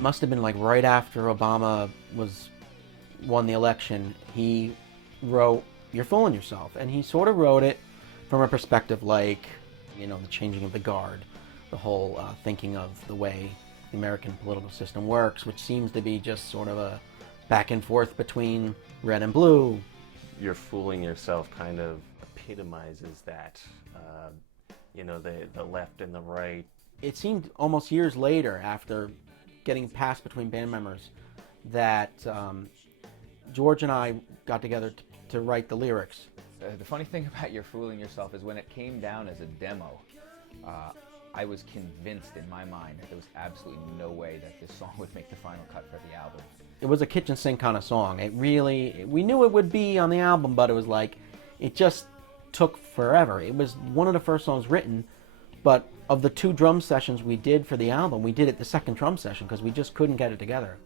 must have been like right after Obama won the election. He wrote "You're Fooling Yourself," and he sort of wrote it from a perspective like, you know, the changing of the guard, the whole thinking of the way the American political system works, which seems to be just sort of a back and forth between red and blue. "You're Fooling Yourself" kind of epitomizes that, you know, the left and the right. It seemed almost years later, after getting passed between band members, that George and I got together to write the lyrics. The funny thing about "You're Fooling Yourself" is when it came down as a demo, I was convinced in my mind that there was absolutely no way that this song would make the final cut for the album. It was a kitchen sink kind of song. It really, we knew it would be on the album, but it was like, it just took forever. It was one of the first songs written, but of the 2 drum sessions we did for the album, we did it the second drum session because we just couldn't get it together.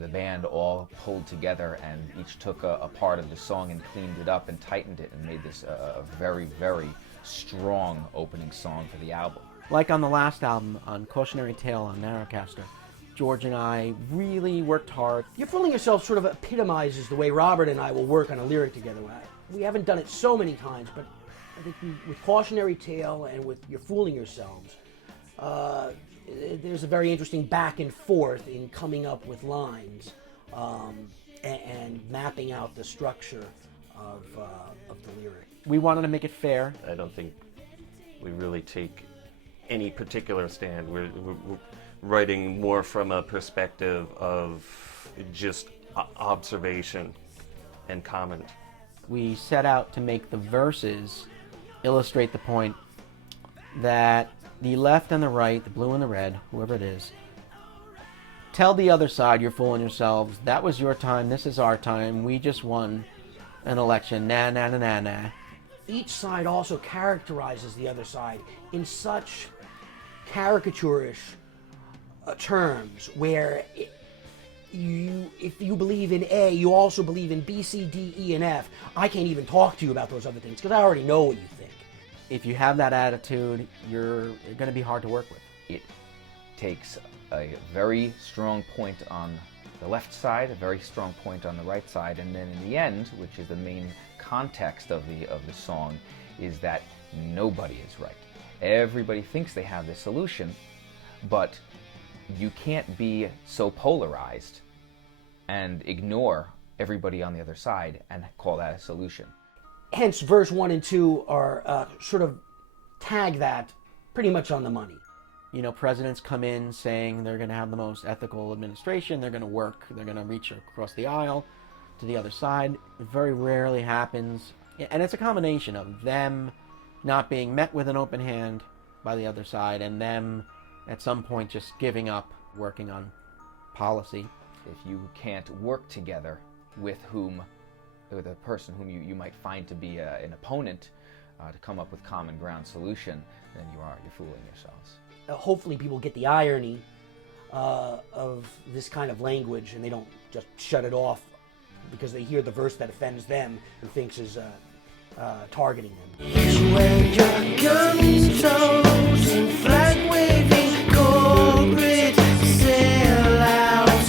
The band all pulled together and each took a part of the song and cleaned it up and tightened it and made this a very, very strong opening song for the album. Like on the last album, on Cautionary Tale on Narrowcaster, George and I really worked hard. "You're Fooling Yourself" sort of epitomizes the way Robert and I will work on a lyric together. We haven't done it so many times, but I think with Cautionary Tale and with "You're Fooling Yourselves," there's a very interesting back and forth in coming up with lines and mapping out the structure of the lyric. We wanted to make it fair. I don't think we really take any particular stand. We're writing more from a perspective of just observation and comment. We set out to make the verses illustrate the point that the left and the right, the blue and the red, whoever it is, tell the other side, "You're fooling yourselves. That was your time. This is our time. We just won an election. Nah, nah, nah, nah, nah." Each side also characterizes the other side in such caricaturish terms where if you believe in A, you also believe in B, C, D, E, and F. I can't even talk to you about those other things because I already know what you think. If you have that attitude, you're going to be hard to work with. It takes a very strong point on the left side, a very strong point on the right side, and then in the end, which is the main context of the song, is that nobody is right. Everybody thinks they have the solution, but you can't be so polarized and ignore everybody on the other side and call that a solution. Hence, verse 1 and 2 are sort of tag that pretty much on the money. You know, presidents come in saying they're going to have the most ethical administration, they're going to work, they're going to reach across the aisle to the other side. It very rarely happens. And it's a combination of them not being met with an open hand by the other side and them at some point just giving up working on policy. If you can't work together with a person whom you might find to be an opponent to come up with common ground solution, then you're fooling yourselves. Hopefully people get the irony of this kind of language and they don't just shut it off because they hear the verse that offends them and thinks is targeting them. You and your guns and flag waving corporate sellouts,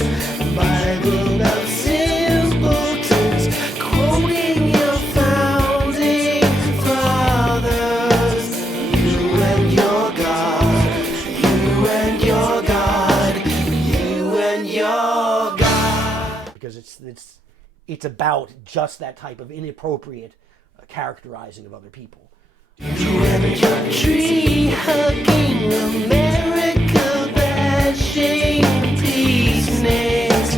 Bible of simpletons, quoting your founding fathers. You and your God, you and your God, you and your God. Because it's about just that type of inappropriate characterizing of other people. You and your country hugging America, bashing peace names,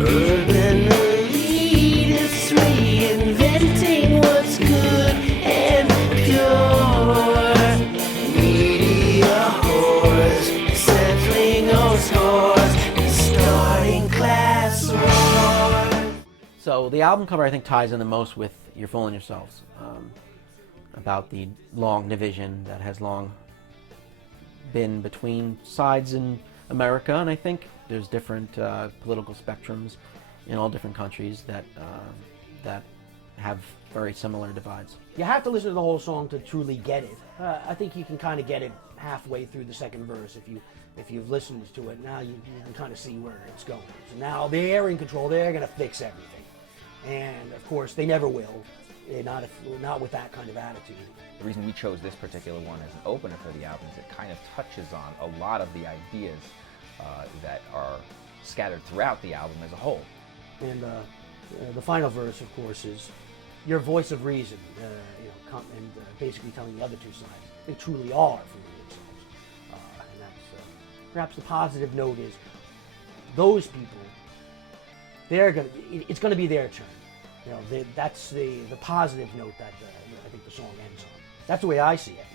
urban elitists reinventing what's good and pure, media whores settling those scores and starting class wars. So the album cover I think ties in the most with "You're Fooling Yourselves," about the long division that has long been between sides in America, and I think there's different political spectrums in all different countries that have very similar divides. You have to listen to the whole song to truly get it. I think you can kind of get it halfway through the second verse. If you've listened to it, now you can kind of see where it's going. So now they're in control. They're going to fix everything, and of course they never will. Not with that kind of attitude. The reason we chose this particular one as an opener for the album is it kind of touches on a lot of the ideas that are scattered throughout the album as a whole. And the final verse, of course, is your voice of reason, and basically telling the other two sides they truly are fooling themselves. And that's perhaps the positive note is those people, it's going to be their turn. That's the positive note that I think the song ends on. That's the way I see it.